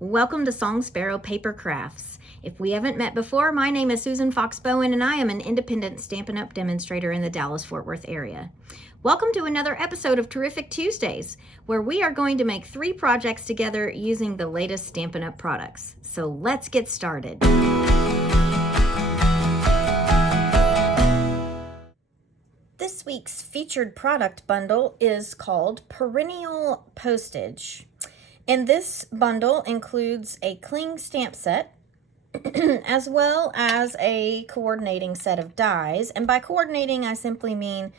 Welcome to Song Sparrow Paper Crafts. If we haven't met before, my name is Susan Fox Bowen and I am an independent Stampin' Up! Demonstrator in the Dallas-Fort Worth area. Welcome to another episode of Terrific Tuesdays, where we are going to make 3 projects together using the latest Stampin' Up! Products. So let's get started. This week's featured product bundle is called Perennial Postage. And this bundle includes a cling stamp set, as well as a coordinating set of dies. And by coordinating, I simply mean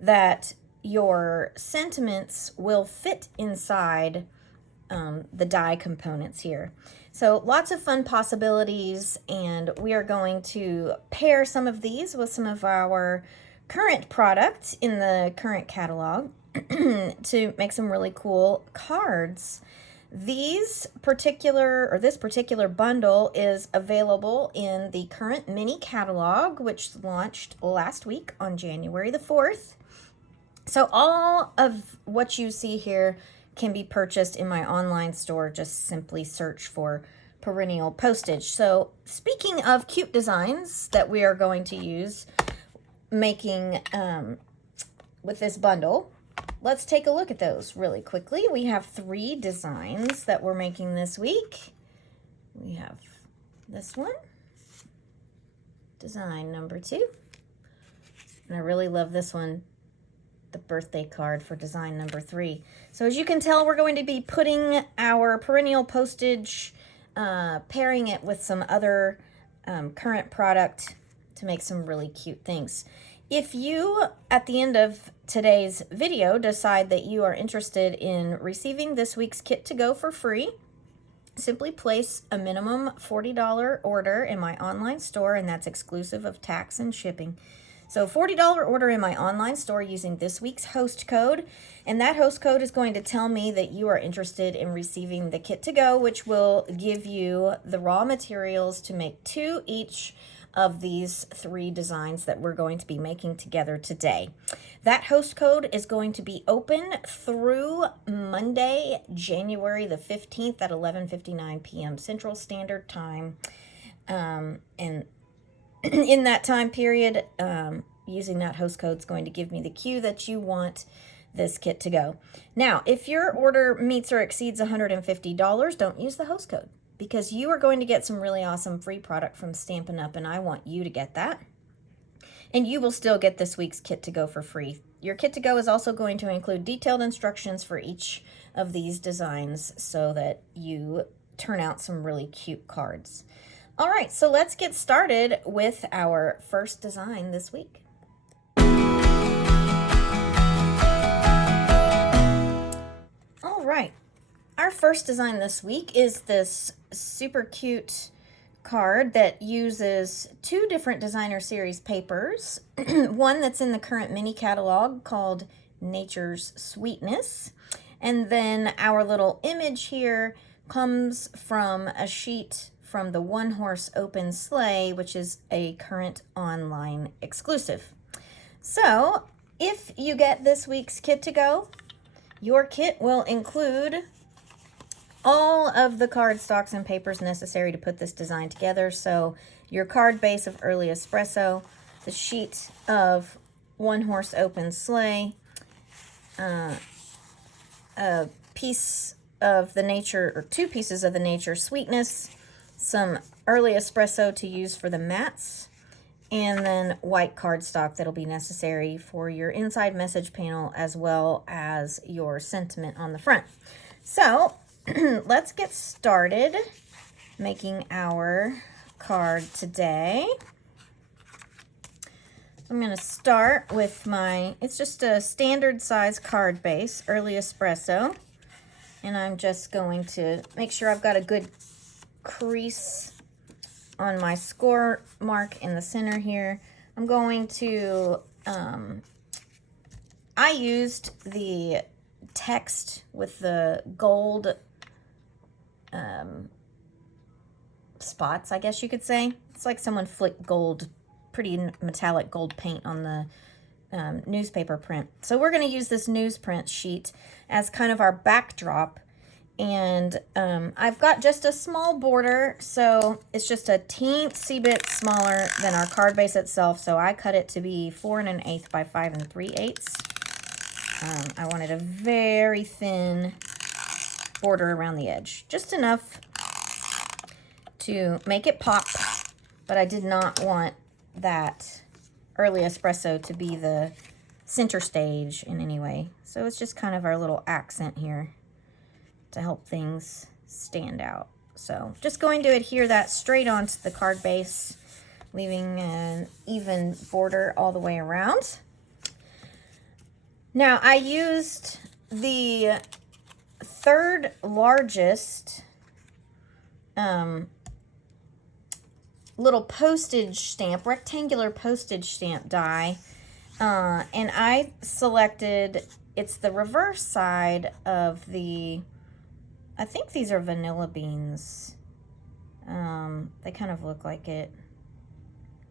that your sentiments will fit inside the die components here. So lots of fun possibilities, and we are going to pair some of these with some of our current products in the current catalog to make some really cool cards. This particular bundle is available in the current mini catalog, which launched last week on January the 4th. So all of what you see here can be purchased in my online store. Just simply search for Perennial Postage. So speaking of cute designs that we are going to use making with this bundle, let's take a look at those really quickly. We have 3 designs that we're making this week. We have this one, design number 2, and I really love this one, the birthday card for design number 3. So as you can tell, we're going to be putting our Perennial Postage, pairing it with some other current product to make some really cute things. If you, at the end of today's video, decide that you are interested in receiving this week's kit to go for free, simply place a minimum $40 order in my online store, and that's exclusive of tax and shipping. So $40 order in my online store using this week's host code, and that host code is going to tell me that you are interested in receiving the kit to go, which will give you the raw materials to make 2 each of these 3 designs that we're going to be making together today. That host code is going to be open through Monday, January the 15th at 11:59 p.m. Central Standard Time. And in that time period, using that host code is going to give me the cue that you want this kit to go. Now, if your order meets or exceeds $150, don't use the host code, because you are going to get some really awesome free product from Stampin' Up! And I want you to get that. And you will still get this week's kit to go for free. Your kit to go is also going to include detailed instructions for each of these designs so that you turn out some really cute cards. All right, so let's get started with our first design this week. All right. Our first design this week is this super cute card that uses 2 different designer series papers. One that's in the current mini catalog called Nature's Sweetness. And then our little image here comes from a sheet from the One Horse Open Sleigh, which is a current online exclusive. So if you get this week's kit to go, your kit will include all of the cardstocks and papers necessary to put this design together. So your card base of Early Espresso, the sheet of One Horse Open Sleigh, a piece of the Nature, or 2 pieces of the Nature Sweetness, some Early Espresso to use for the mats, and then white cardstock that'll be necessary for your inside message panel as well as your sentiment on the front. So let's get started making our card today. I'm going to start with it's just a standard size card base, Early Espresso. And I'm just going to make sure I've got a good crease on my score mark in the center here. I'm going to, I used the text with the gold spots, I guess you could say. It's like someone flicked gold, pretty metallic gold paint on the newspaper print. So we're going to use this newsprint sheet as kind of our backdrop And I've got just a small border, so it's just a teensy bit smaller than our card base itself. So I cut it to be 4 1/8 by 5 3/8. I wanted a very thin border around the edge, just enough to make it pop, but I did not want that early espresso to be the center stage in any way. So it's just kind of our little accent here to help things stand out. So just going to adhere that straight onto the card base, leaving an even border all the way around. Now I used the third largest little postage stamp, rectangular postage stamp die, and I selected, it's the reverse side of the, I think these are vanilla beans. They kind of look like it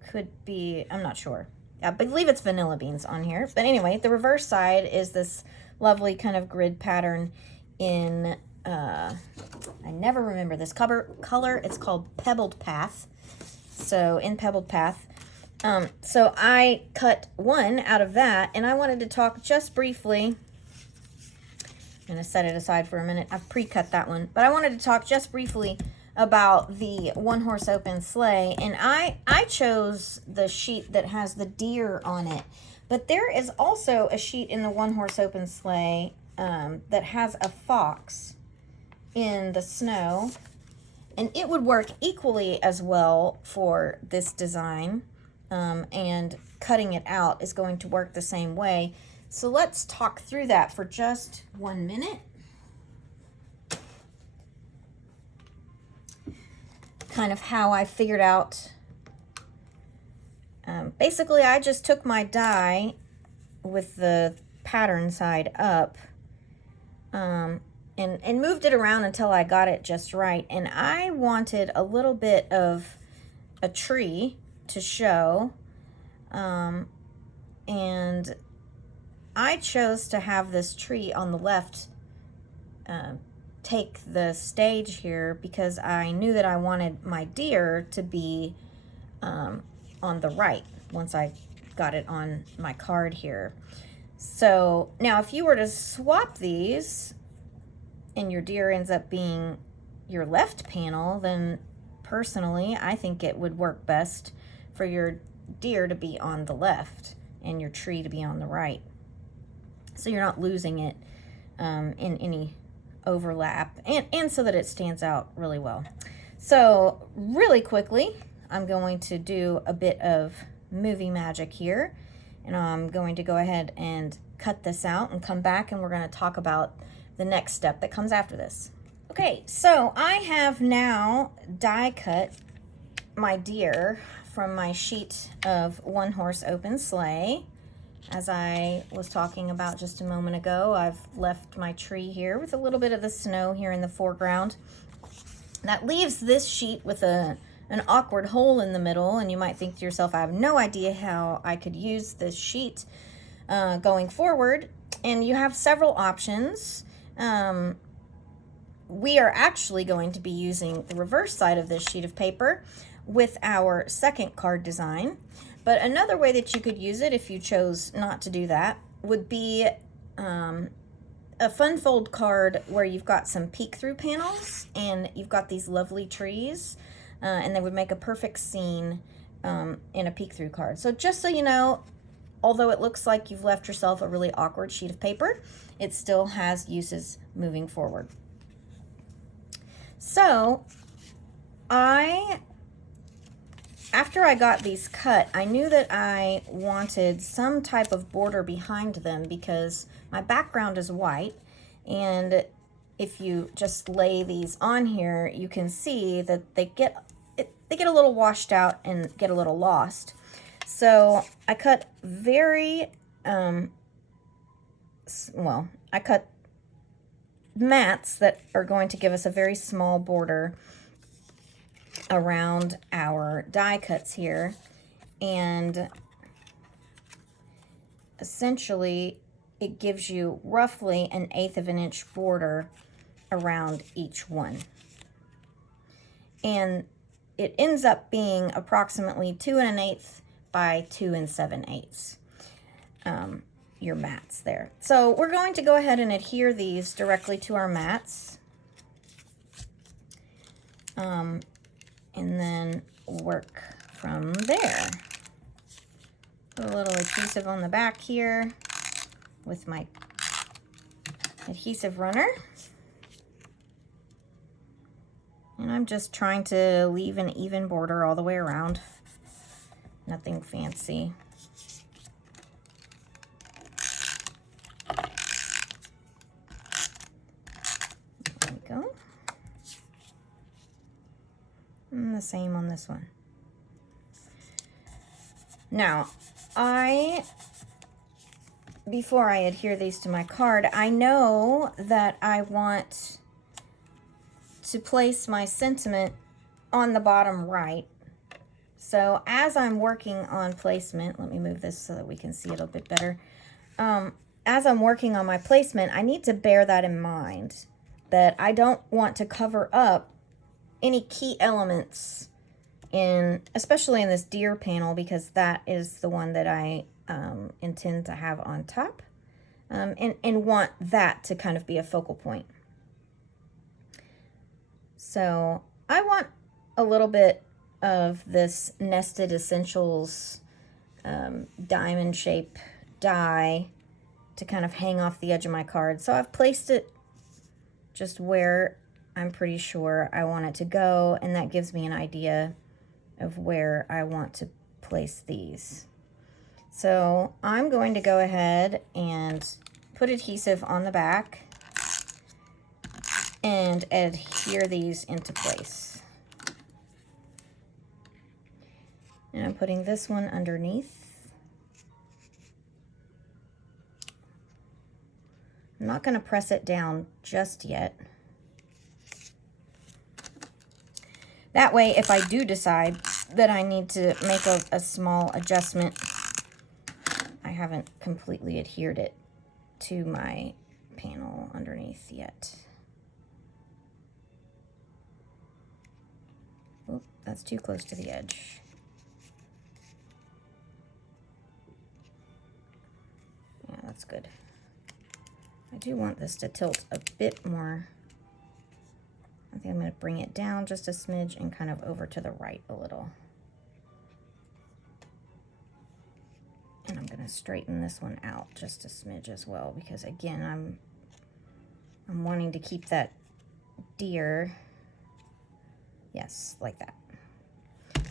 could be, I'm not sure. I believe it's vanilla beans on here. But anyway, the reverse side is this lovely kind of grid pattern in, I never remember this color. It's called Pebbled Path. So in Pebbled Path. So I cut one out of that, and I wanted to talk just briefly. I'm going to set it aside for a minute. I've pre-cut that one. But I wanted to talk just briefly about the one-horse open sleigh. And I chose the sheet that has the deer on it. But there is also a sheet in the one-horse open sleigh that has a fox in the snow. And it would work equally as well for this design. And cutting it out is going to work the same way. So let's talk through that for just 1 minute. Kind of how I figured out. Basically, I just took my die with the pattern side up and moved it around until I got it just right. And I wanted a little bit of a tree to show. And I chose to have this tree on the left take the stage here because I knew that I wanted my deer to be on the right once I got it on my card here. So now if you were to swap these and your deer ends up being your left panel, then personally I think it would work best for your deer to be on the left and your tree to be on the right. So you're not losing it in any overlap, and so that it stands out really well. So really quickly, I'm going to do a bit of movie magic here, and I'm going to go ahead and cut this out and come back, and we're going to talk about the next step that comes after this. Okay, so I have now die cut my deer from my sheet of one horse open sleigh. As I was talking about just a moment ago, I've left my tree here with a little bit of the snow here in the foreground. That leaves this sheet with an awkward hole in the middle, and you might think to yourself, I have no idea how I could use this sheet going forward. And you have several options. We are actually going to be using the reverse side of this sheet of paper with our second card design. But another way that you could use it, if you chose not to do that, would be a fun fold card where you've got some peek-through panels and you've got these lovely trees, and they would make a perfect scene in a peek-through card. So just so you know, although it looks like you've left yourself a really awkward sheet of paper, it still has uses moving forward. So after I got these cut, I knew that I wanted some type of border behind them because my background is white, and if you just lay these on here, you can see that they get a little washed out and get a little lost. So I cut I cut mats that are going to give us a very small border around our die cuts here, and essentially it gives you roughly 1/8 of an inch border around each one. And it ends up being approximately 2 1/8 by 2 7/8. Your mats there. So we're going to go ahead and adhere these directly to our mats. And then work from there. Put a little adhesive on the back here with my adhesive runner. And I'm just trying to leave an even border all the way around. Nothing fancy. There we go. And the same on this one. Now, before I adhere these to my card, I know that I want to place my sentiment on the bottom right. So as I'm working on placement, let me move this so that we can see it a bit better. As I'm working on my placement, I need to bear that in mind, that I don't want to cover up any key elements especially in this deer panel, because that is the one that I intend to have on top, and want that to kind of be a focal point. So I want a little bit of this Nested Essentials diamond shape die to kind of hang off the edge of my card. So I've placed it just where I'm pretty sure I want it to go, and that gives me an idea of where I want to place these. So I'm going to go ahead and put adhesive on the back and adhere these into place. And I'm putting this one underneath. I'm not going to press it down just yet. That way, if I do decide that I need to make a small adjustment, I haven't completely adhered it to my panel underneath yet. Oop, that's too close to the edge. Yeah, that's good. I do want this to tilt a bit more. I think I'm going to bring it down just a smidge and kind of over to the right a little. And I'm going to straighten this one out just a smidge as well, because again, I'm wanting to keep that deer, yes, like that.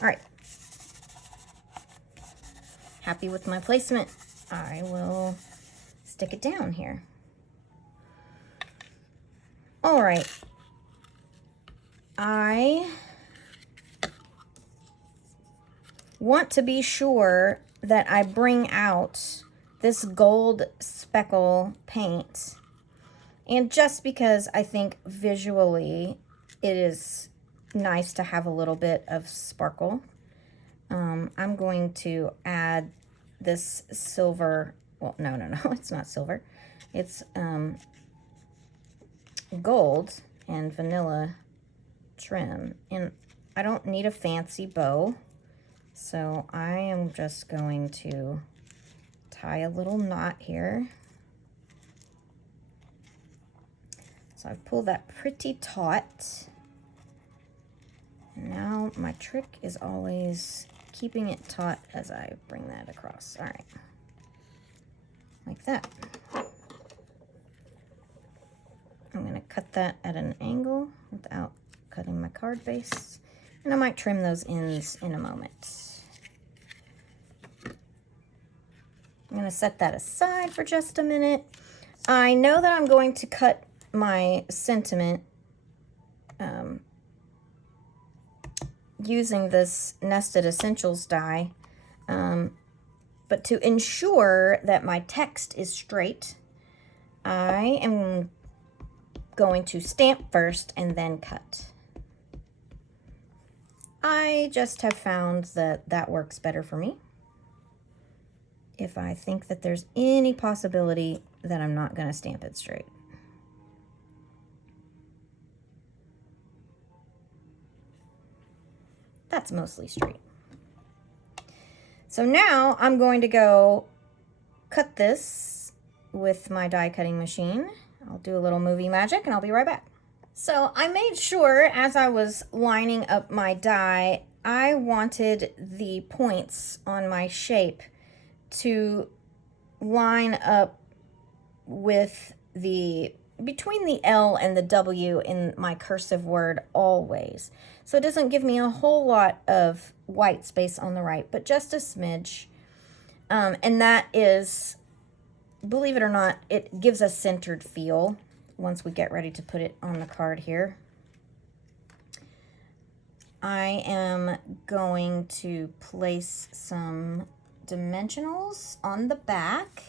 All right. Happy with my placement. I will stick it down here. All right. I want to be sure that I bring out this gold speckle paint. And just because I think visually it is nice to have a little bit of sparkle, I'm going to add this silver, well, no, it's not silver. It's gold and vanilla trim, and I don't need a fancy bow, so I am just going to tie a little knot here. So I've pulled that pretty taut. And now my trick is always keeping it taut as I bring that across. All right, like that. I'm going to cut that at an angle without cutting my card base, and I might trim those ends in a moment. I'm going to set that aside for just a minute. I know that I'm going to cut my sentiment using this Nested Essentials die, but to ensure that my text is straight, I am going to stamp first and then cut. I just have found that that works better for me if I think that there's any possibility that I'm not going to stamp it straight. That's mostly straight. So now I'm going to go cut this with my die cutting machine. I'll do a little movie magic and I'll be right back. So I made sure as I was lining up my die, I wanted the points on my shape to line up with between the L and the W in my cursive word always. So it doesn't give me a whole lot of white space on the right, but just a smidge. And that is, believe it or not, it gives a centered feel once we get ready to put it on the card here. I am going to place some dimensionals on the back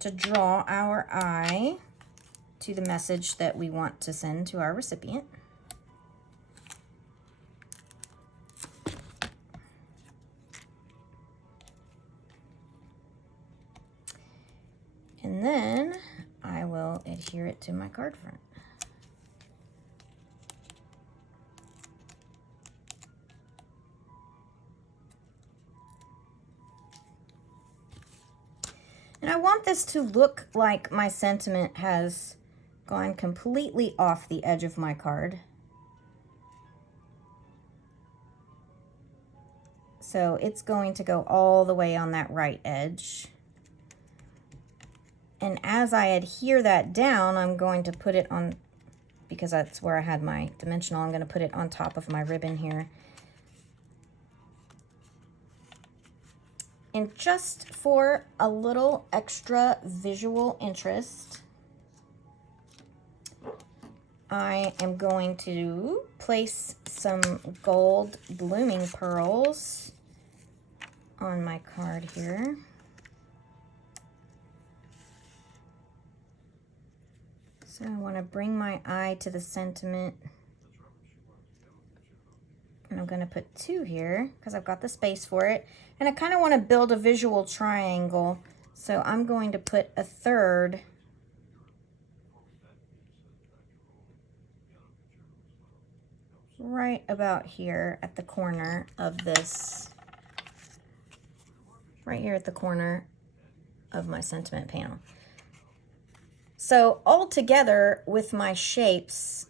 to draw our eye to the message that we want to send to our recipient. And then I will adhere it to my card front. And I want this to look like my sentiment has gone completely off the edge of my card. So it's going to go all the way on that right edge. And as I adhere that down, I'm going to put it on, because that's where I had my dimensional, I'm going to put it on top of my ribbon here. And just for a little extra visual interest, I am going to place some gold blooming pearls on my card here. So I want to bring my eye to the sentiment. And I'm going to put 2 here because I've got the space for it. And I kind of want to build a visual triangle. So I'm going to put a 3rd right about here at the corner of this, right here at the corner of my sentiment panel. So all together with my shapes,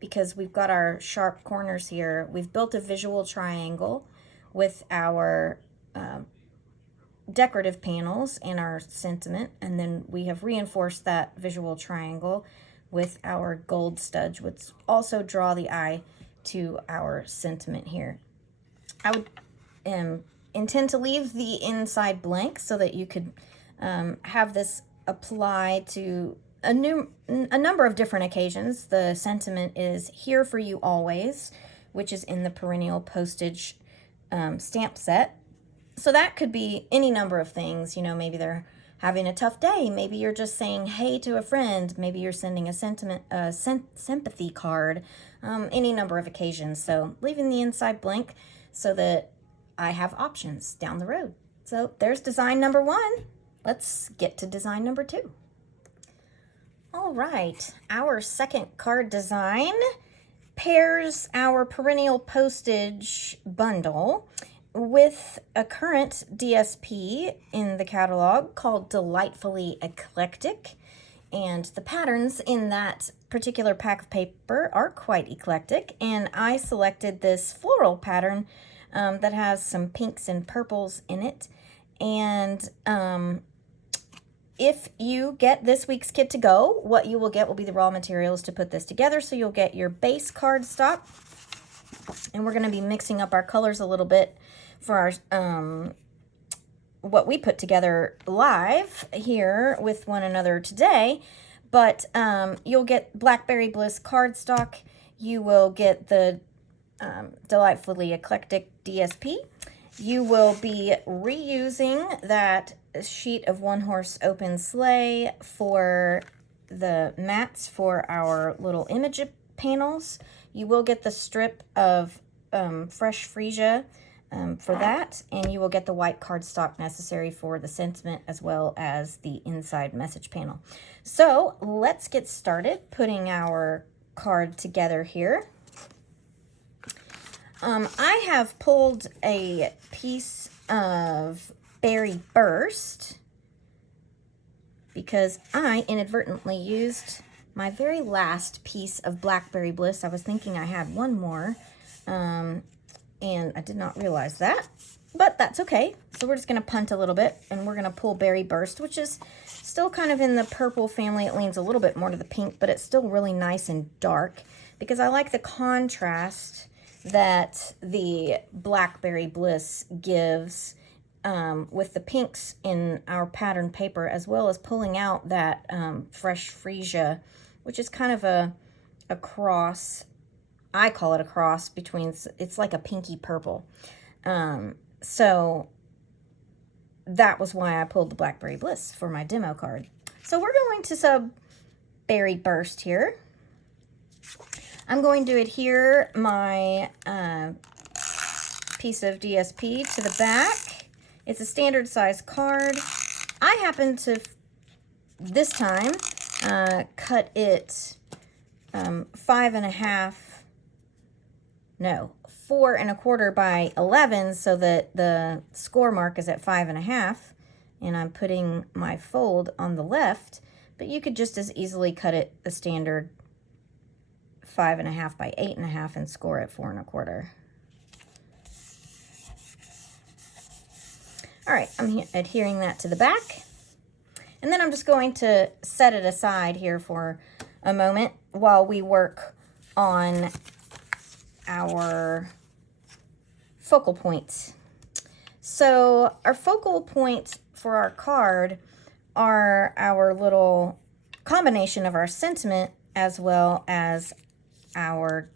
because we've got our sharp corners here, we've built a visual triangle with our decorative panels and our sentiment, and then we have reinforced that visual triangle with our gold studs, which also draw the eye to our sentiment here. I would intend to leave the inside blank so that you could have this apply to a number of different occasions. The sentiment is here for you always, which is in the Perennial Postage stamp set. So that could be any number of things. You know, maybe they're having a tough day. Maybe you're just saying hey to a friend. Maybe you're sending a sympathy card. Any number of occasions. So leaving the inside blank so that I have options down the road. So there's design number 1. Let's get to design number 2. All right, our second card design pairs our Perennial Postage bundle with a current DSP in the catalog called Delightfully Eclectic. And the patterns in that particular pack of paper are quite eclectic. And I selected this floral pattern that has some pinks and purples in it. And if you get this week's kit to go, what you will get will be the raw materials to put this together. So you'll get your base cardstock. And we're going to be mixing up our colors a little bit for our what we put together live here with one another today. But you'll get Blackberry Bliss cardstock. You will get the Delightfully Eclectic DSP. You will be reusing that sheet of One Horse Open Sleigh for the mats for our little image panels. You will get the strip of fresh freesia for that, and you will get the white cardstock necessary for the sentiment as well as the inside message panel. So let's get started putting our card together here. I have pulled a piece of Berry Burst because I inadvertently used my very last piece of Blackberry Bliss. I was thinking I had one more, and I did not realize that, but that's okay. So we're just going to punt a little bit, and we're going to pull Berry Burst, which is still kind of in the purple family. It leans a little bit more to the pink, but it's still really nice and dark because I like the contrast that the Blackberry Bliss gives with the pinks in our pattern paper, as well as pulling out that fresh freesia, which is kind of a cross. I call it a cross between, it's like a pinky purple. So that was why I pulled the Blackberry Bliss for my demo card. So we're going to sub Berry Burst here. I'm going to adhere my piece of DSP to the back. It's a standard size card. I happen to, this time, cut it 4 1/4 by 11 so that the score mark is at 5.5, and I'm putting my fold on the left, but you could just as easily cut it the standard 5.5 by 8.5 and score at 4 1/4. All right, I'm adhering that to the back. And then I'm just going to set it aside here for a moment while we work on our focal point. So our focal point for our card are our little combination of our sentiment as well as our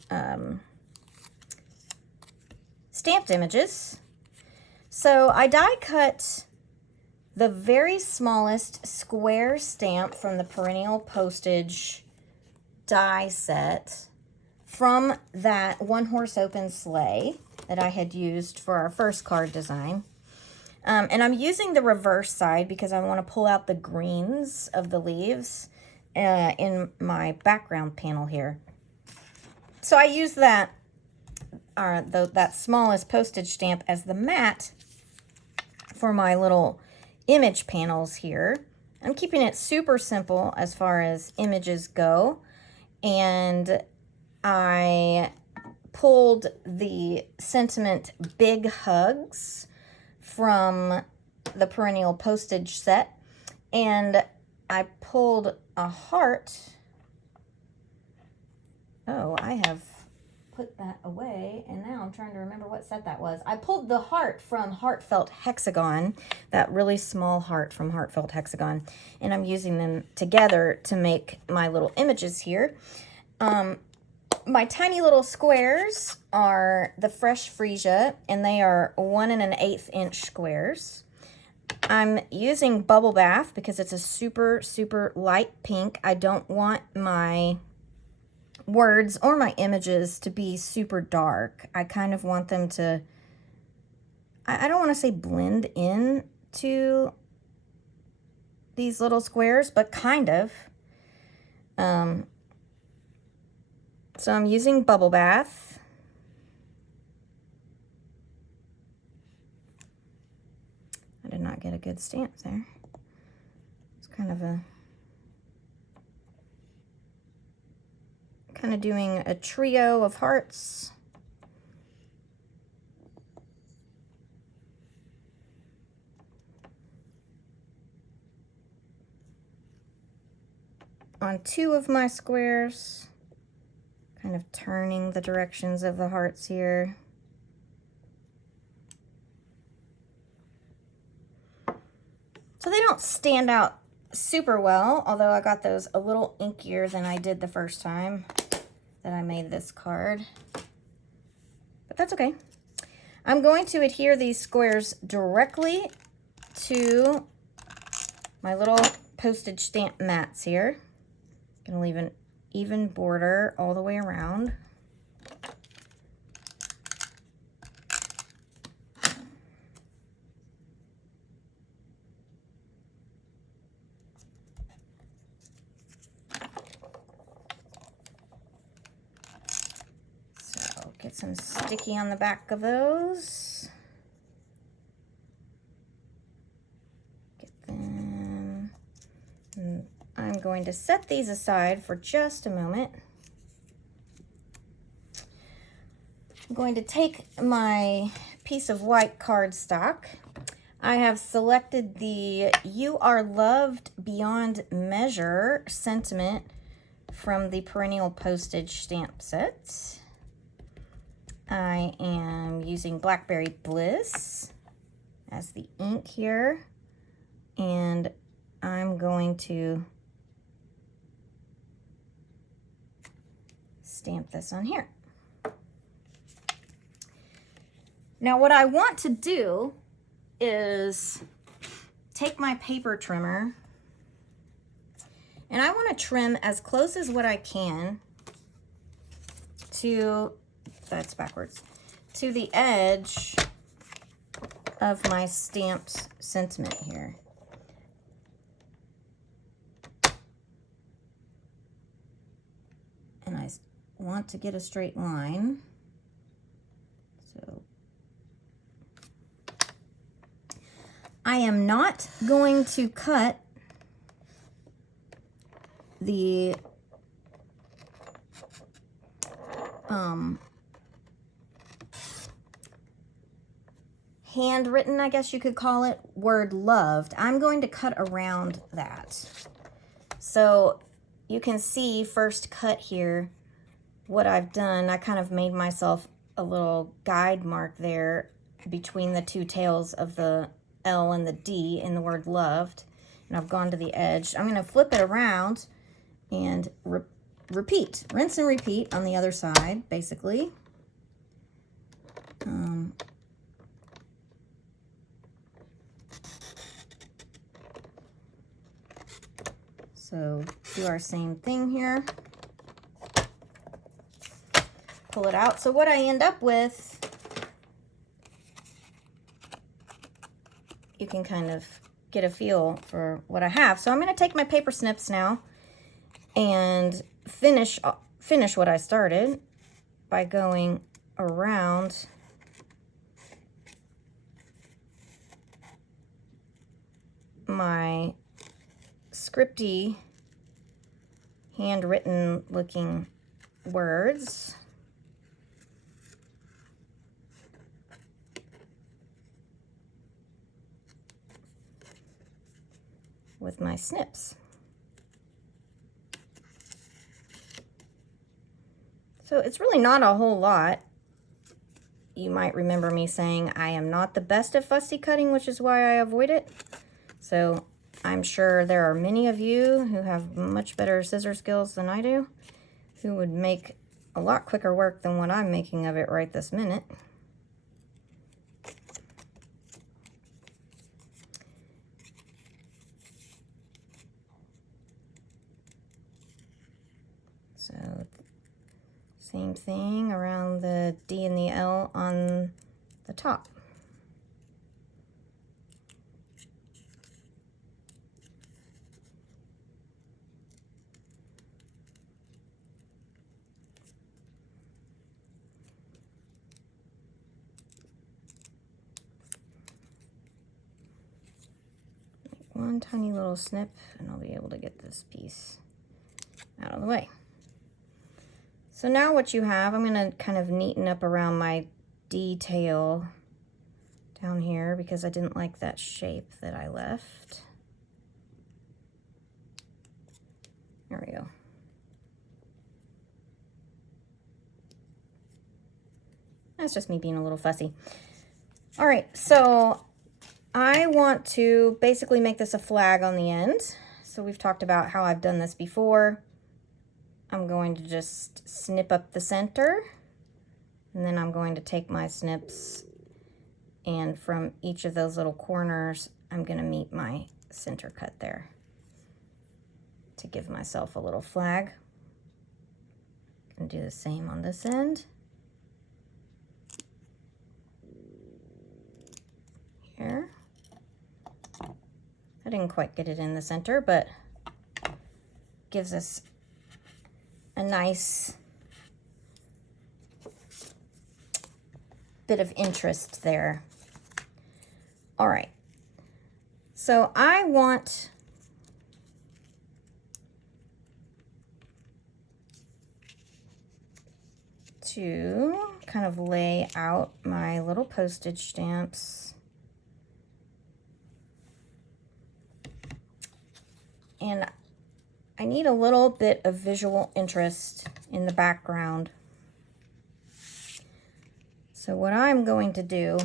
stamped images. So I die cut the very smallest square stamp from the Perennial Postage die set from that one horse open sleigh that I had used for our first card design. And I'm using the reverse side because I want to pull out the greens of the leaves in my background panel here. So I use that smallest postage stamp as the mat for my little image panels here. I'm keeping it super simple as far as images go, and I pulled the sentiment Big Hugs from the Perennial Postage set, and I pulled a heart. Oh, I have put that away, and now I'm trying to remember what set that was. I pulled the heart from Heartfelt Hexagon, that really small heart from Heartfelt Hexagon, and I'm using them together to make my little images here. My tiny little squares are the fresh freesia, and they are 1 1/8 inch squares. I'm using Bubble Bath because it's a super, super light pink. I don't want my words or my images to be super dark. I kind of want them to, I don't want to say blend in to these little squares, but kind of. So I'm using Bubble Bath. I did not get a good stamp there. It's kind of doing a trio of hearts. On 2 of my squares, kind of turning the directions of the hearts here. So they don't stand out super well, although I got those a little inkier than I did the first time that I made this card. But that's okay. I'm going to adhere these squares directly to my little postage stamp mats here. Gonna leave an even border all the way around. some sticky on the back of those. Get them. And I'm going to set these aside for just a moment. I'm going to take my piece of white cardstock. I have selected the "You Are Loved Beyond Measure" sentiment from the Perennial Postage stamp set. I am using Blackberry Bliss as the ink here, and I'm going to stamp this on here. Now what I want to do is take my paper trimmer, and I want to trim as close as what I can to, that's backwards, to the edge of my stamped sentiment here. And I want to get a straight line. So I am not going to cut the handwritten, I guess you could call it, word "loved." I'm going to cut around that. So you can see first cut here what I've done. I kind of made myself a little guide mark there between the two tails of the L and the D in the word "loved," and I've gone to the edge. I'm going to flip it around and repeat, rinse and repeat on the other side, basically. So do our same thing here. Pull it out. So what I end up with, you can kind of get a feel for what I have. So I'm going to take my paper snips now and finish what I started by going around my scripty handwritten looking words. With my snips. So it's really not a whole lot. You might remember me saying I am not the best at fussy cutting, which is why I avoid it. So I'm sure there are many of you who have much better scissor skills than I do, who would make a lot quicker work than what I'm making of it right this minute. So same thing around the D and the L on the top. One tiny little snip and I'll be able to get this piece out of the way. So now what you have, I'm going to kind of neaten up around my detail down here because I didn't like that shape that I left. There we go. That's just me being a little fussy. All right, so I want to basically make this a flag on the end. So we've talked about how I've done this before. I'm going to just snip up the center, and then I'm going to take my snips, and from each of those little corners, I'm going to meet my center cut there to give myself a little flag. And do the same on this end. Here. I didn't quite get it in the center, but gives us a nice bit of interest there. All right. So I want to kind of lay out my little postage stamps. And I need a little bit of visual interest in the background. So what I'm going to do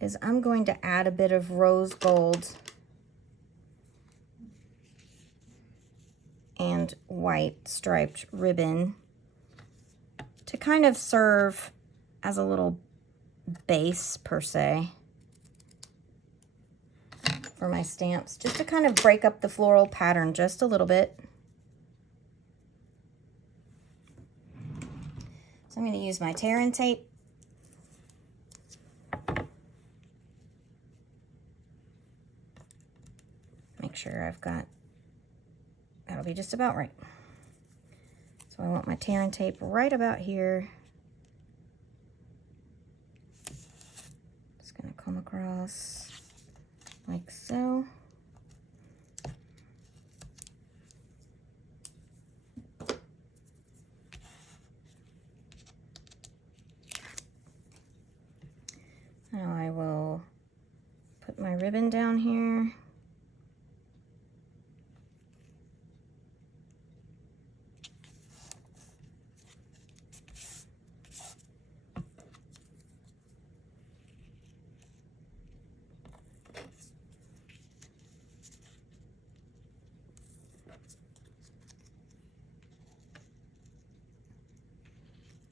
is I'm going to add a bit of rose gold and white striped ribbon to kind of serve as a little base per se for my stamps, just to kind of break up the floral pattern just a little bit. So I'm going to use my tear and tape. Make sure I've got, that'll be just about right. So I want my tear and tape right about here. Just going to come across like so. Now I will put my ribbon down here.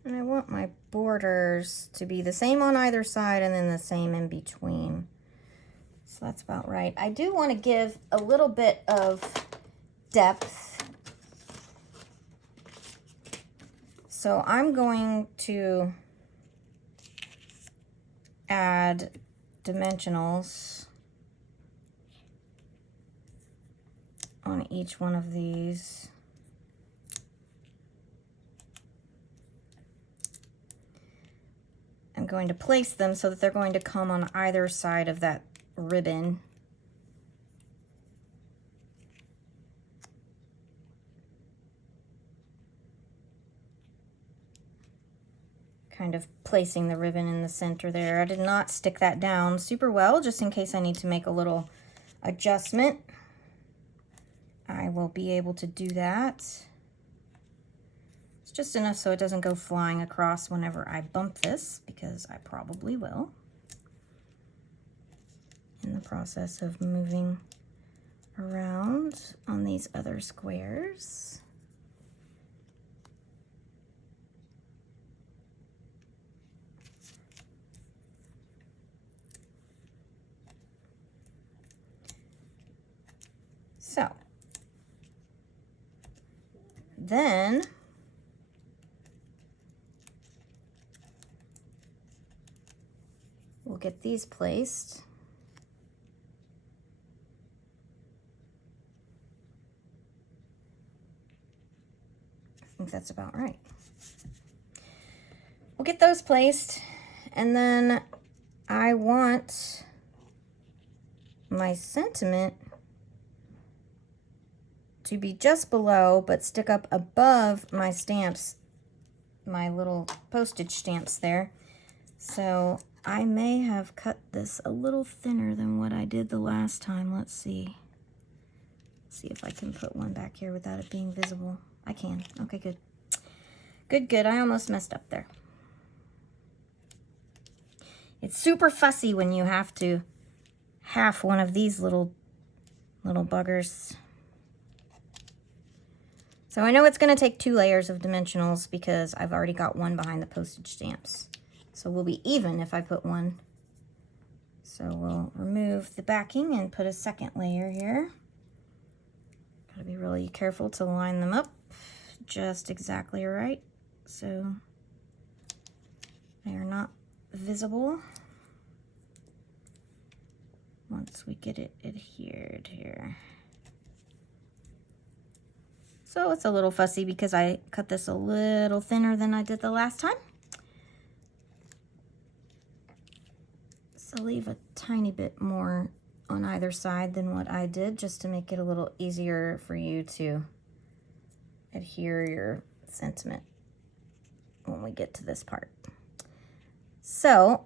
And I want my borders to be the same on either side and then the same in between. So that's about right. I do want to give a little bit of depth. So I'm going to add dimensionals on each one of these. I'm going to place them so that they're going to come on either side of that ribbon. Kind of placing the ribbon in the center there. I did not stick that down super well, just in case I need to make a little adjustment. I will be able to do that. Just enough so it doesn't go flying across whenever I bump this, because I probably will in the process of moving around on these other squares. So then we'll get these placed. I think that's about right. We'll get those placed, and then I want my sentiment to be just below, but stick up above my stamps, my little postage stamps there. So I may have cut this a little thinner than what I did the last time. Let's see. See if I can put one back here without it being visible. I can. Okay, good. Good, good. I almost messed up there. It's super fussy when you have to half one of these little buggers. So I know it's going to take 2 layers of dimensionals because I've already got one behind the postage stamps. So we'll be even if I put one. So we'll remove the backing and put a second layer here. Gotta be really careful to line them up just exactly right, so they are not visible once we get it adhered here. So it's a little fussy because I cut this a little thinner than I did the last time. So leave a tiny bit more on either side than what I did, just to make it a little easier for you to adhere your sentiment when we get to this part. So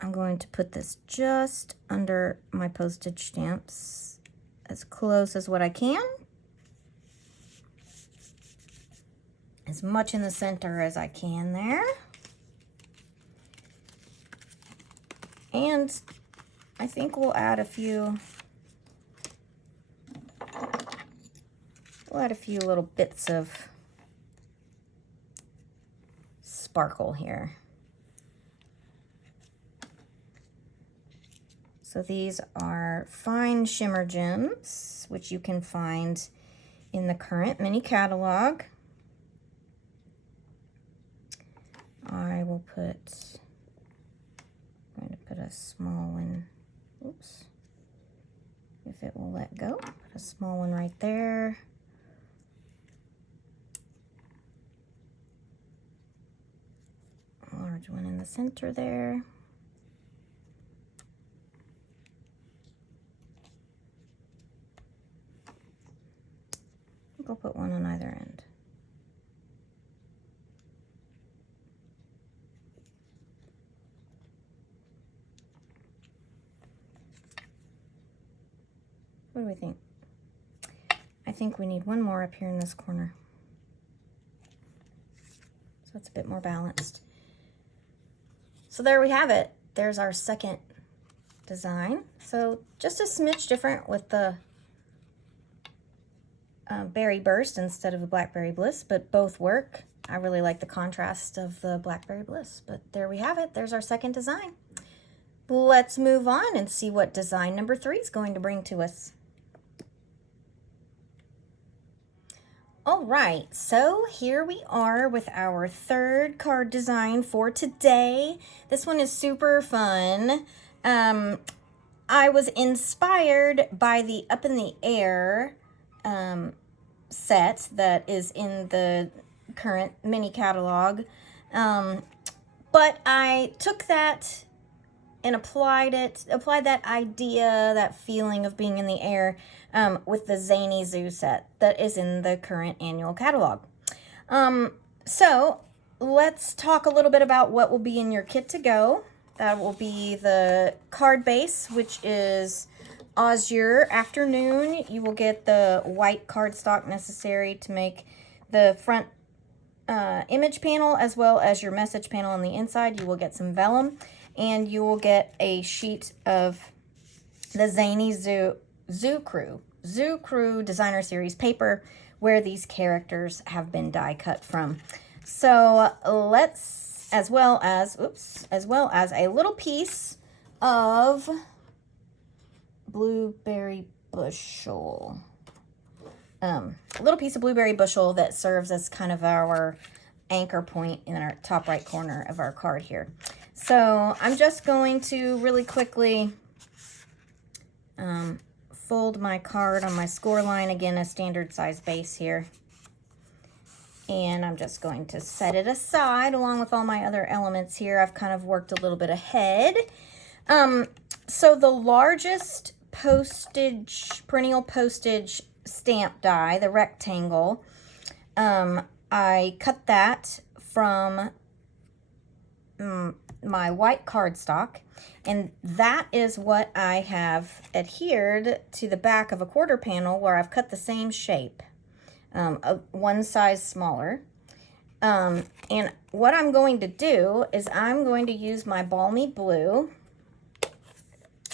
I'm going to put this just under my postage stamps, as close as what I can. As much in the center as I can there. And I think we'll add a few little bits of sparkle here. So these are fine shimmer gems, which you can find in the current mini catalog. I'm going to put a small one, oops, if it will let go, put a small one right there. A large one in the center there. I think I'll put one on either end. What do we think? I think we need one more up here in this corner. So it's a bit more balanced. So there we have it. There's our second design. So just a smidge different with the Berry Burst instead of a Blackberry Bliss, but both work. I really like the contrast of the Blackberry Bliss, but there we have it. There's our second design. Let's move on and see what design number 3 is going to bring to us. All right, so here we are with our third card design for today. This one is super fun. I was inspired by the Up in the Air set that is in the current mini catalog. But I took that and applied that idea, that feeling of being in the air, with the Zany Zoo set that is in the current annual catalog. So let's talk a little bit about what will be in your kit to go. That will be the card base, which is Azure Afternoon. You will get the white cardstock necessary to make the front image panel, as well as your message panel on the inside. You will get some vellum, and you will get a sheet of the Zany Zoo Crew Designer Series paper, where these characters have been die cut from. So let's, as well as a little piece of blueberry bushel. A little piece of blueberry bushel that serves as kind of our anchor point in our top right corner of our card here. So I'm just going to really quickly fold my card on my score line, again a standard size base here, and I'm just going to set it aside along with all my other elements here. I've kind of worked a little bit ahead. So the largest Perennial Postage stamp die, the rectangle, I cut that from my white cardstock, and that is what I have adhered to the back of a quarter panel, where I've cut the same shape, one size smaller. And what I'm going to do is I'm going to use my Balmy Blue,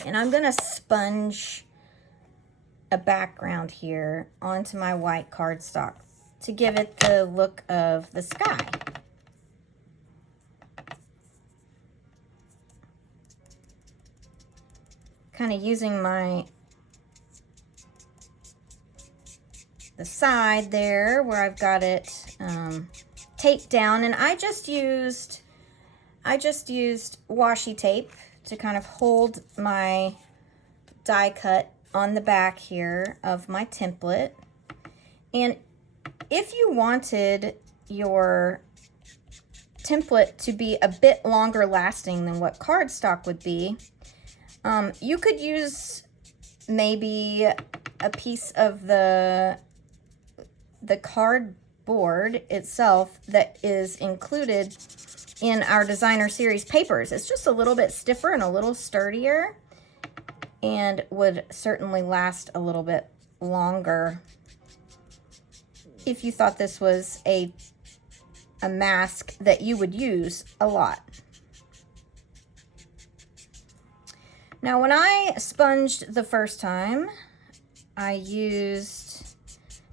and I'm going to sponge a background here onto my white cardstock to give it the look of the sky. Kind of using the side there where I've got it taped down, and I just used washi tape to kind of hold my die cut on the back here of my template. And if you wanted your template to be a bit longer lasting than what cardstock would be, you could use maybe a piece of the cardboard itself that is included in our designer series papers. It's just a little bit stiffer and a little sturdier and would certainly last a little bit longer if you thought this was a mask that you would use a lot. Now, when I sponged the first time, I used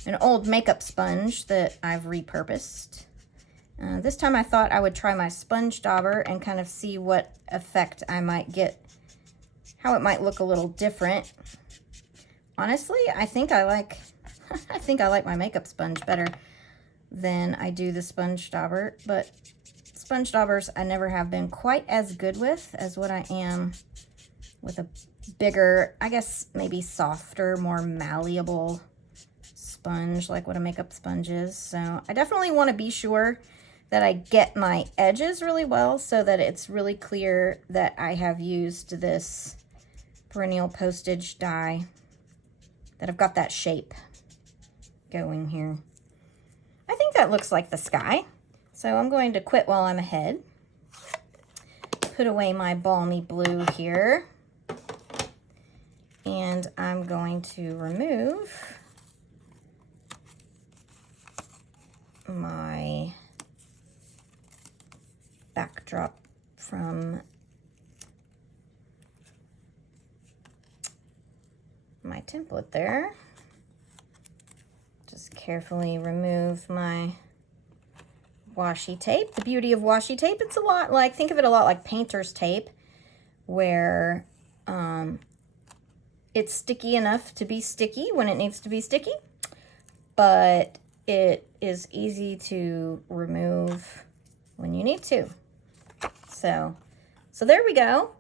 an old makeup sponge that I've repurposed. This time I thought I would try my sponge dauber and kind of see what effect I might get, how it might look a little different. Honestly, I think I like my makeup sponge better than I do the sponge dauber, but sponge daubers I never have been quite as good with as what I am with a bigger, I guess maybe softer, more malleable sponge like what a makeup sponge is. So I definitely want to be sure that I get my edges really well so that it's really clear that I have used this Perennial Postage die, that I've got that shape going here. I think that looks like the sky. So I'm going to quit while I'm ahead. Put away my balmy blue here. And I'm going to remove my backdrop from my template there. Just carefully remove my washi tape. The beauty of washi tape, it's a lot like, think of it a lot like painter's tape, where it's sticky enough to be sticky when it needs to be sticky, but it is easy to remove when you need to. So there we go.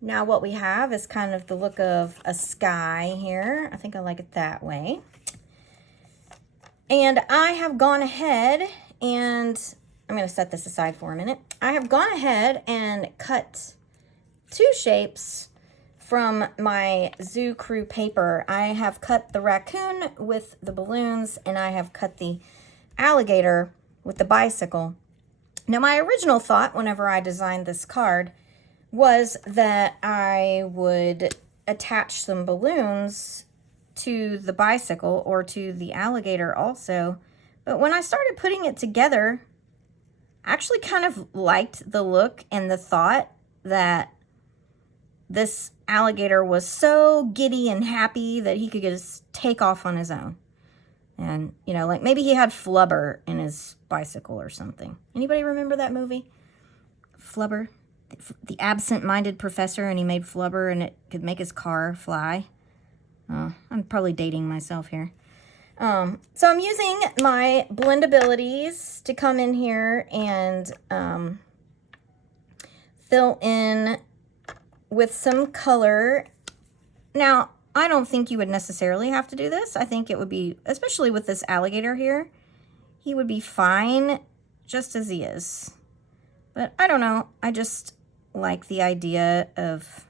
Now what we have is kind of the look of a sky here. I think I like it that way. And I have gone ahead and I'm going to set this aside for a minute. I have gone ahead and cut two shapes from my Zoo Crew paper. I have cut the raccoon with the balloons and I have cut the alligator with the bicycle. Now, my original thought whenever I designed this card was that I would attach some balloons to the bicycle or to the alligator also. But when I started putting it together, I actually kind of liked the look and the thought that this alligator was so giddy and happy that he could just take off on his own. And, you know, like maybe he had Flubber in his bicycle or something. Anybody remember that movie? Flubber? The absent-minded professor, and he made Flubber and it could make his car fly. I'm probably dating myself here. So I'm using my blendabilities to come in here and fill in with some color. Now, I don't think you would necessarily have to do this. I think it would be, especially with this alligator here, he would be fine just as he is. But I don't know. I just like the idea of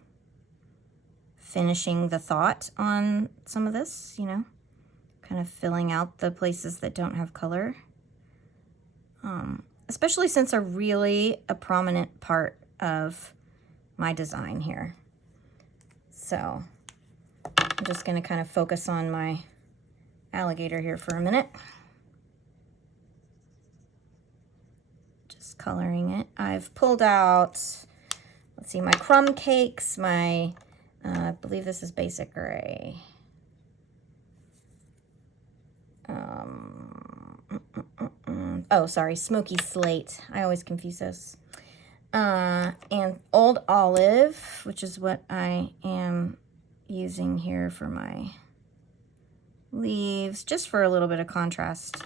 finishing the thought on some of this, you know, kind of filling out the places that don't have color. Especially since they're really a prominent part of my design here. So I'm just going to kind of focus on my alligator here for a minute. Just coloring it. I've pulled out, let's see, my crumb cakes, my, I believe this is basic gray. Oh, sorry, smoky slate. I always confuse those. And old olive, which is what I am using here for my leaves, just for a little bit of contrast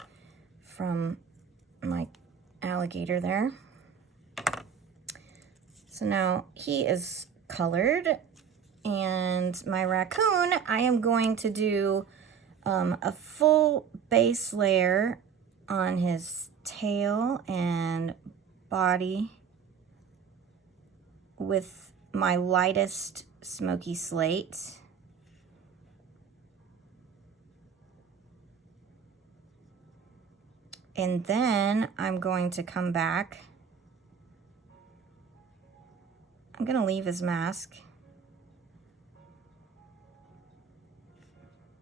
from my alligator there. So now he is colored. And my raccoon, I am going to do a full base layer on his tail and body with my lightest smoky slate. And then I'm going to come back. I'm going to leave his mask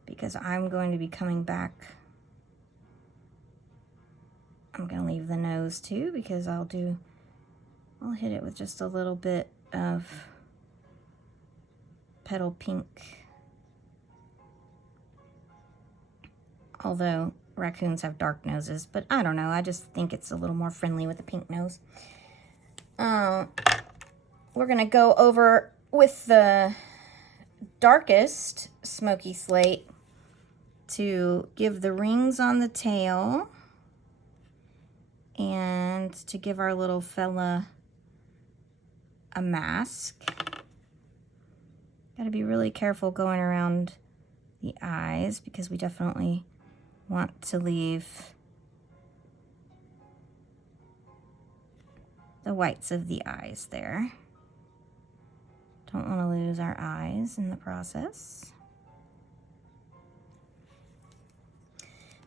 because I'm going to be coming back. I'm going to leave the nose too because I'll hit it with just a little bit of petal pink. Although raccoons have dark noses, but I don't know. I just think it's a little more friendly with a pink nose. We're going to go over with the darkest smoky slate to give the rings on the tail and to give our little fella a mask. Got to be really careful going around the eyes because we definitely want to leave the whites of the eyes there. Don't want to lose our eyes in the process.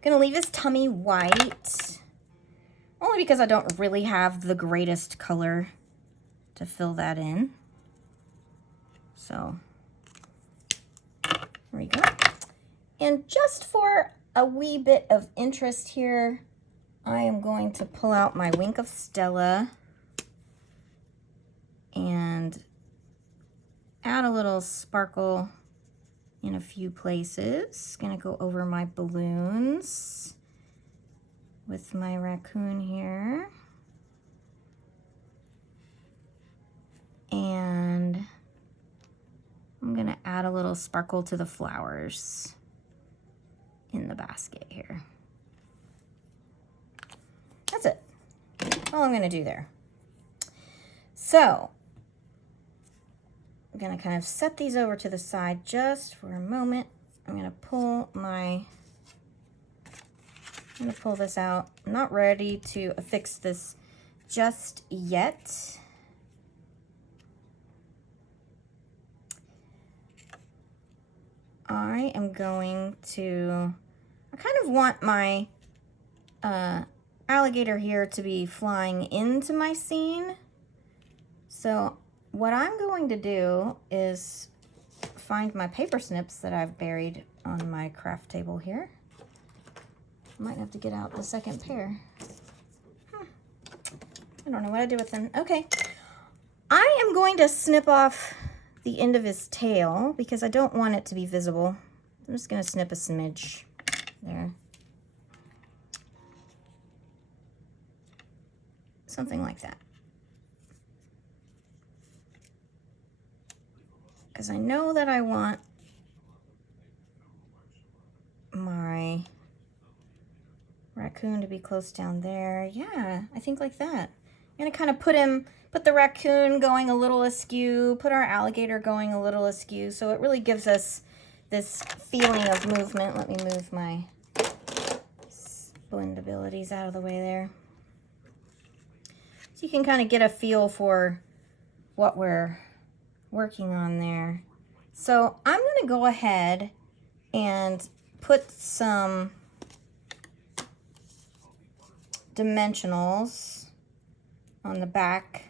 Gonna leave his tummy white, only because I don't really have the greatest color to fill that in. So, there we go. And just for a wee bit of interest here, I am going to pull out my Wink of Stella and add a little sparkle in a few places. Gonna go over my balloons with my raccoon here. And I'm gonna add a little sparkle to the flowers in the basket here. That's it. That's all I'm gonna do there. So, I'm gonna kind of set these over to the side just for a moment. I'm gonna pull this out. I'm not ready to affix this just yet. I kind of want my alligator here to be flying into my scene. So what I'm going to do is find my paper snips that I've buried on my craft table here. I might have to get out the second pair. I don't know what I did with them. Okay. I am going to snip off the end of his tail because I don't want it to be visible. I'm just going to snip a smidge there. Something like that. Because I know that I want my raccoon to be close down there. Yeah, I think like that. I'm going to kind of put the raccoon going a little askew, put our alligator going a little askew, so it really gives us this feeling of movement. Let me move my blend abilities out of the way there. So you can kind of get a feel for what we're working on there. So I'm going to go ahead and put some dimensionals on the back.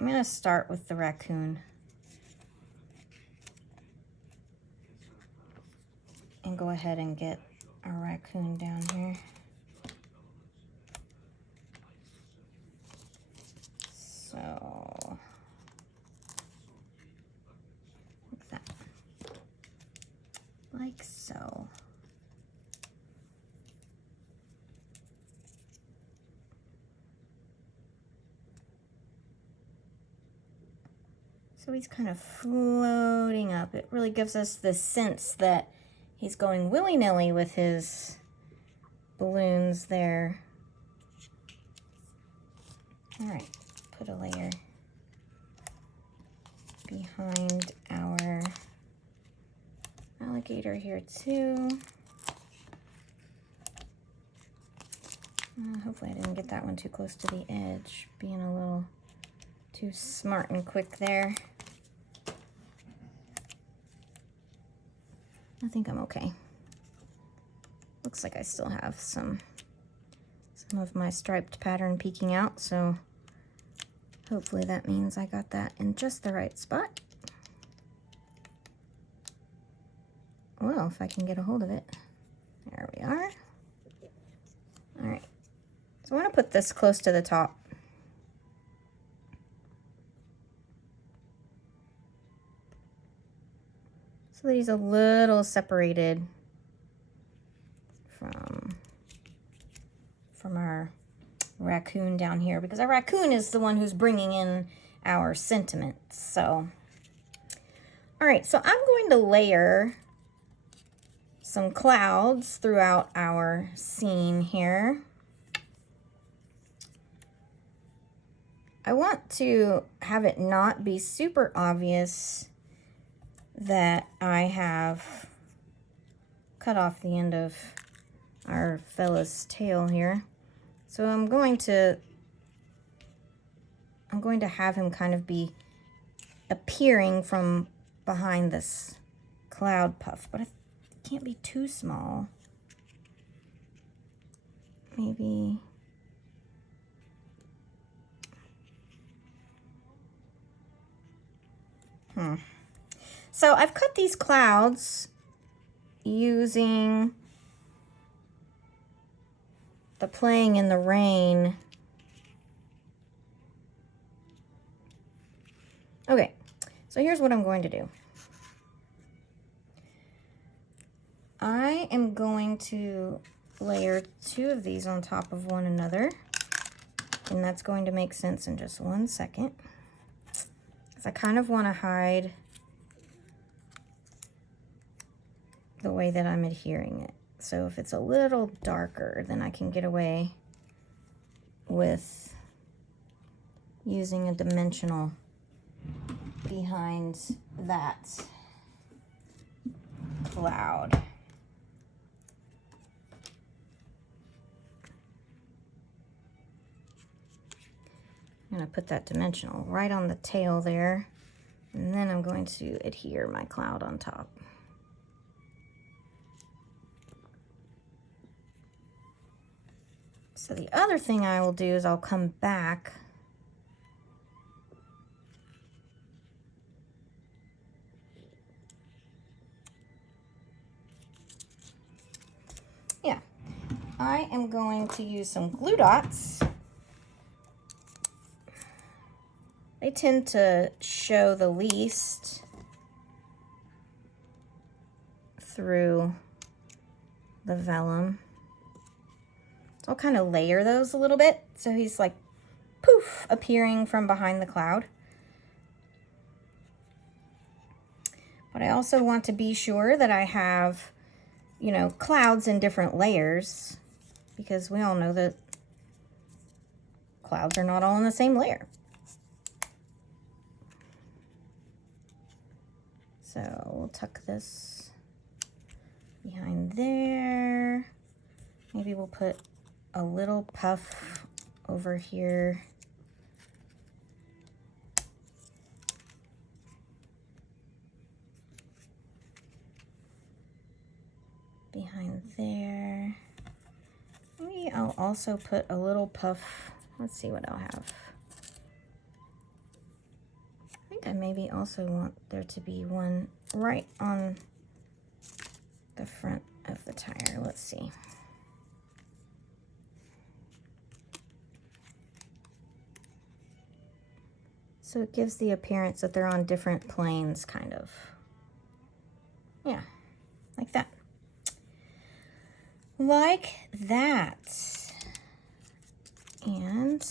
I'm going to start with the raccoon and go ahead and get our raccoon down here. So like so. So he's kind of floating up. It really gives us the sense that he's going willy-nilly with his balloons there. All right, put a layer behind our alligator here too. Hopefully I didn't get that one too close to the edge, being a little too smart and quick there. I think I'm okay. Looks like I still have some of my striped pattern peeking out, so hopefully that means I got that in just the right spot. Well, if I can get a hold of it. There we are. All right, so I want to put this close to the top. So that he's a little separated from our raccoon down here, because our raccoon is the one who's bringing in our sentiments. So, all right, so I'm going to layer some clouds throughout our scene here. I want to have it not be super obvious that I have cut off the end of our fella's tail here. So I'm going to have him kind of be appearing from behind this cloud puff, but it can't be too small. Maybe So I've cut these clouds using the Playing in the Rain. Okay, so here's what I'm going to do. I am going to layer two of these on top of one another, and that's going to make sense in just 1 second, because I kind of want to hide the way that I'm adhering it. So if it's a little darker, then I can get away with using a dimensional behind that cloud. I'm going to put that dimensional right on the tail there, and then I'm going to adhere my cloud on top. So the other thing I will do is I'll come back I am going to use some glue dots. They tend to show the least through the vellum. So I'll kind of layer those a little bit, so he's like poof appearing from behind the cloud. But I also want to be sure that I have, you know, clouds in different layers, because we all know that clouds are not all in the same layer. So we'll tuck this behind there. Maybe we'll put a little puff over here. Behind there. Maybe I'll also put a little puff. Let's see what I'll have. I think I maybe also want there to be one right on the front of the tire. Let's see. So it gives the appearance that they're on different planes, kind of. Yeah, like that. Like that. And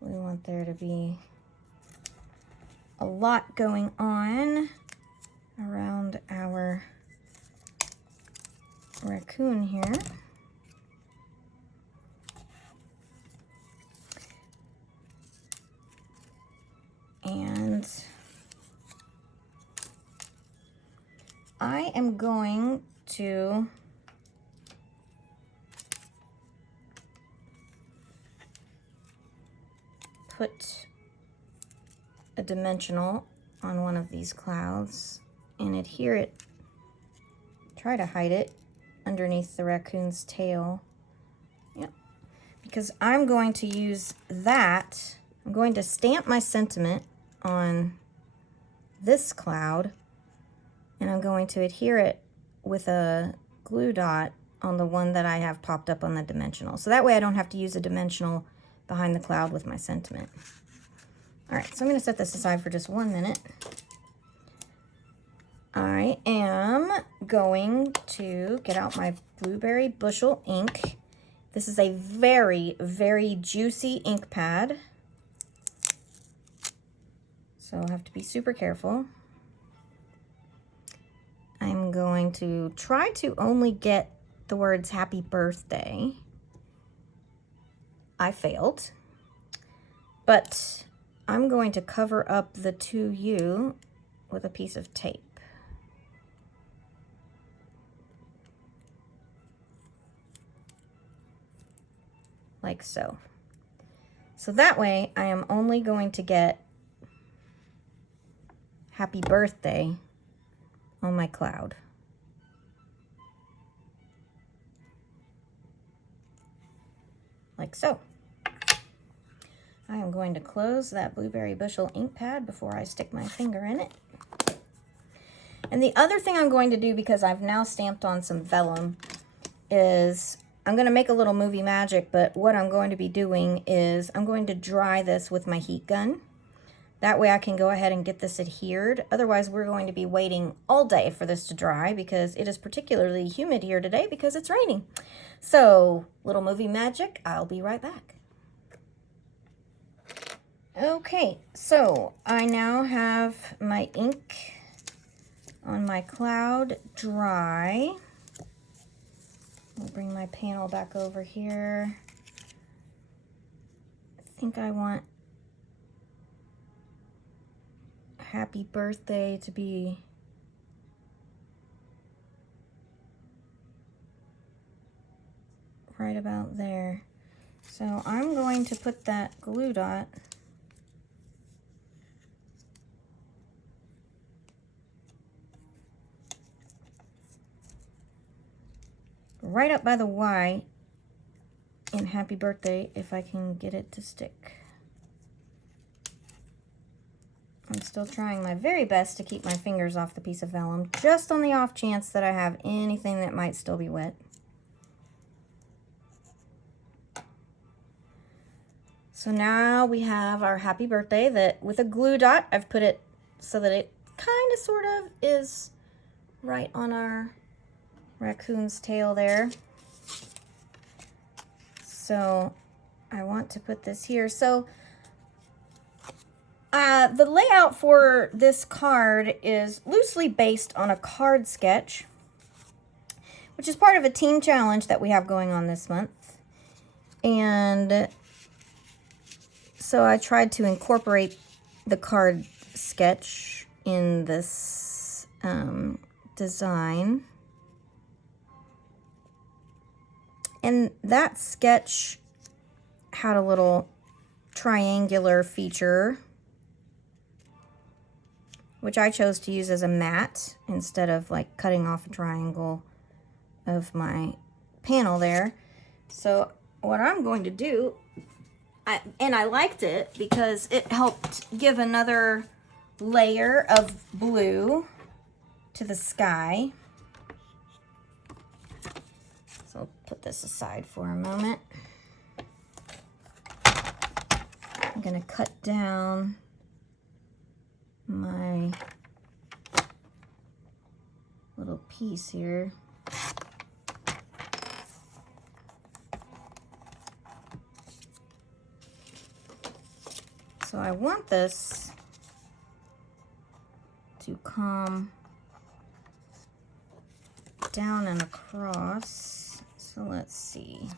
we want there to be a lot going on around our raccoon here. I am going to put a dimensional on one of these clouds and adhere it, try to hide it underneath the raccoon's tail. Yep. Because I'm going to use that, I'm going to stamp my sentiment on this cloud, and I'm going to adhere it with a glue dot on the one that I have popped up on the dimensional. So that way I don't have to use a dimensional behind the cloud with my sentiment. All right, so I'm going to set this aside for just 1 minute. I am going to get out my Blueberry Bushel ink. This is a very, very juicy ink pad, so I'll have to be super careful. I'm going to try to only get the words happy birthday. I failed, but I'm going to cover up the 2U with a piece of tape. Like so. So that way I am only going to get happy birthday on my cloud. Like so. I am going to close that Blueberry Bushel ink pad before I stick my finger in it. And the other thing I'm going to do, because I've now stamped on some vellum, is I'm going to make a little movie magic, but what I'm going to be doing is I'm going to dry this with my heat gun. That way I can go ahead and get this adhered. Otherwise, we're going to be waiting all day for this to dry because it is particularly humid here today because it's raining. So, little movie magic, I'll be right back. Okay, so I now have my ink on my cloud dry. I'll bring my panel back over here. I think I want happy birthday to be right about there. So I'm going to put that glue dot right up by the Y in happy birthday if I can get it to stick. I'm still trying my very best to keep my fingers off the piece of vellum, just on the off chance that I have anything that might still be wet. So now we have our happy birthday that with a glue dot, I've put it so that it kind of sort of is right on our raccoon's tail there. So I want to put this here. So the layout for this card is loosely based on a card sketch, which is part of a team challenge that we have going on this month. And so I tried to incorporate the card sketch in this design. And that sketch had a little triangular feature, which I chose to use as a mat instead of like cutting off a triangle of my panel there. So what I'm going to do, and I liked it because it helped give another layer of blue to the sky. So I'll put this aside for a moment. I'm going to cut down my little piece here. So I want this to come down and across. So let's see.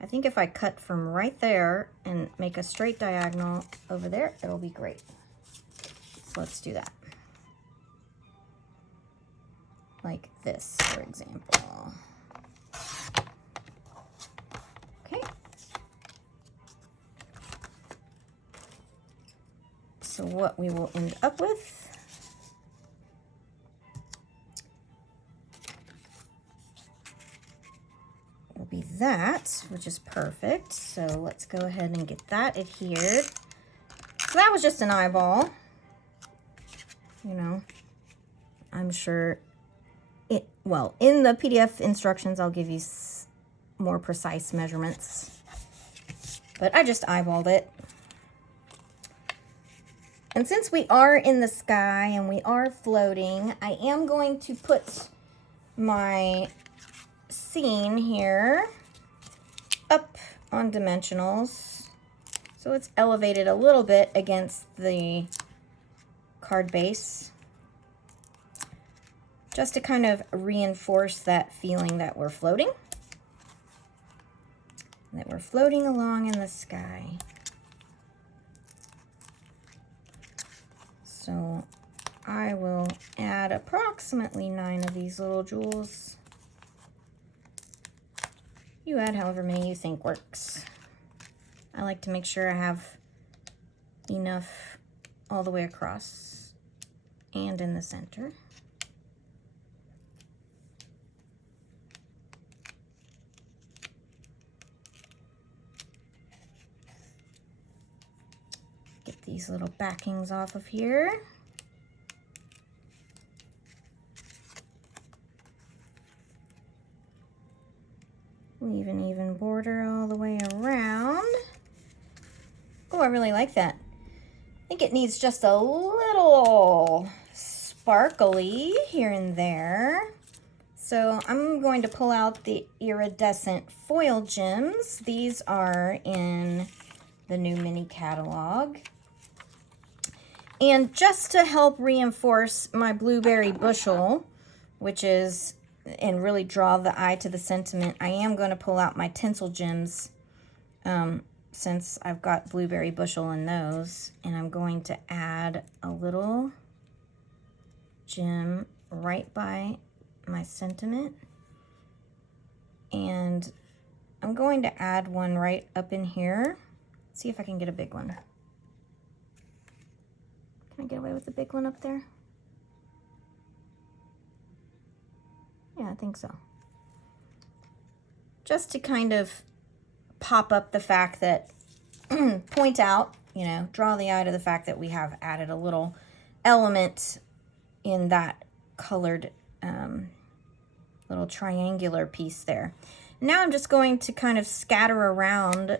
I think if I cut from right there and make a straight diagonal over there, it'll be great. So let's do that. like this, for example. Okay. So what we will end up with will be that, which is perfect. So let's go ahead and get that adhered. So that was just an eyeball. You know, I'm sure well, in the PDF instructions, I'll give you more precise measurements. But I just eyeballed it. And since we are in the sky and we are floating, I am going to put my scene here up on dimensionals. So it's elevated a little bit against the card base, just to kind of reinforce that feeling that we're floating. That we're floating along in the sky. So I will add approximately 9 of these little jewels. You add however many you think works. I like to make sure I have enough all the way across and in the center. Get these little backings off of here. Leave an even border all the way around. Oh, I really like that. I think it needs just a little sparkly here and there. So I'm going to pull out the iridescent foil gems. These are in the new mini catalog. And just to help reinforce my blueberry bushel, which is, and really draw the eye to the sentiment, I am going to pull out my tinsel gems since I've got blueberry bushel in those. And I'm going to add a little gem right by my sentiment. And I'm going to add one right up in here. See if I can get a big one. Can I get away with the big one up there? Yeah, I think so. Just to kind of pop up the fact that, point out, you know, draw the eye to the fact that we have added a little element in that colored little triangular piece there. Now I'm just going to kind of scatter around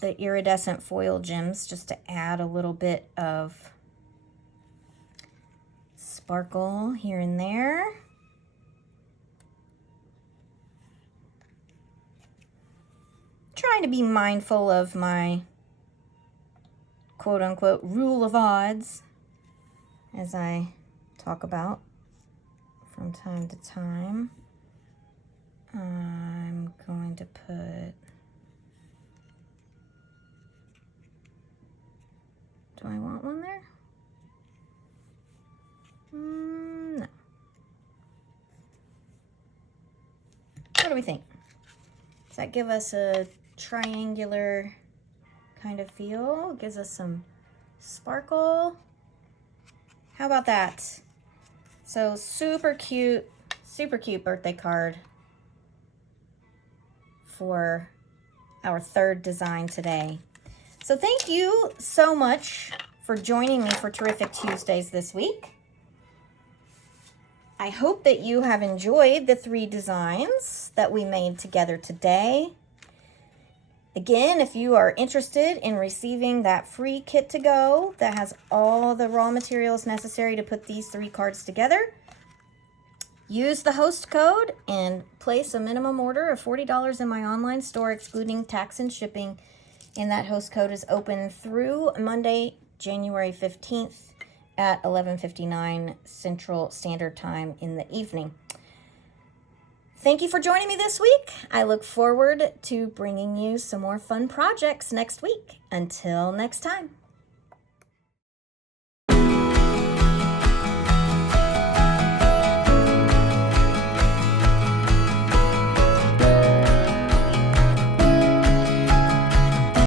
the iridescent foil gems just to add a little bit of sparkle here and there. Trying to be mindful of my quote-unquote rule of odds as I talk about from time to time. I'm going to put, do I want one there? No. What do we think? Does that give us a triangular kind of feel? Gives us some sparkle. How about super cute birthday card for our third design today. So thank you so much for joining me for Terrific Tuesdays this week. I hope that you have enjoyed the 3 designs that we made together today. Again, if you are interested in receiving that free kit to go that has all the raw materials necessary to put these 3 cards together, use the host code and place a minimum order of $40 in my online store, excluding tax and shipping. And that host code is open through Monday, January 15th at 11:59 Central Standard Time in the evening. Thank you for joining me this week. I look forward to bringing you some more fun projects next week. Until next time.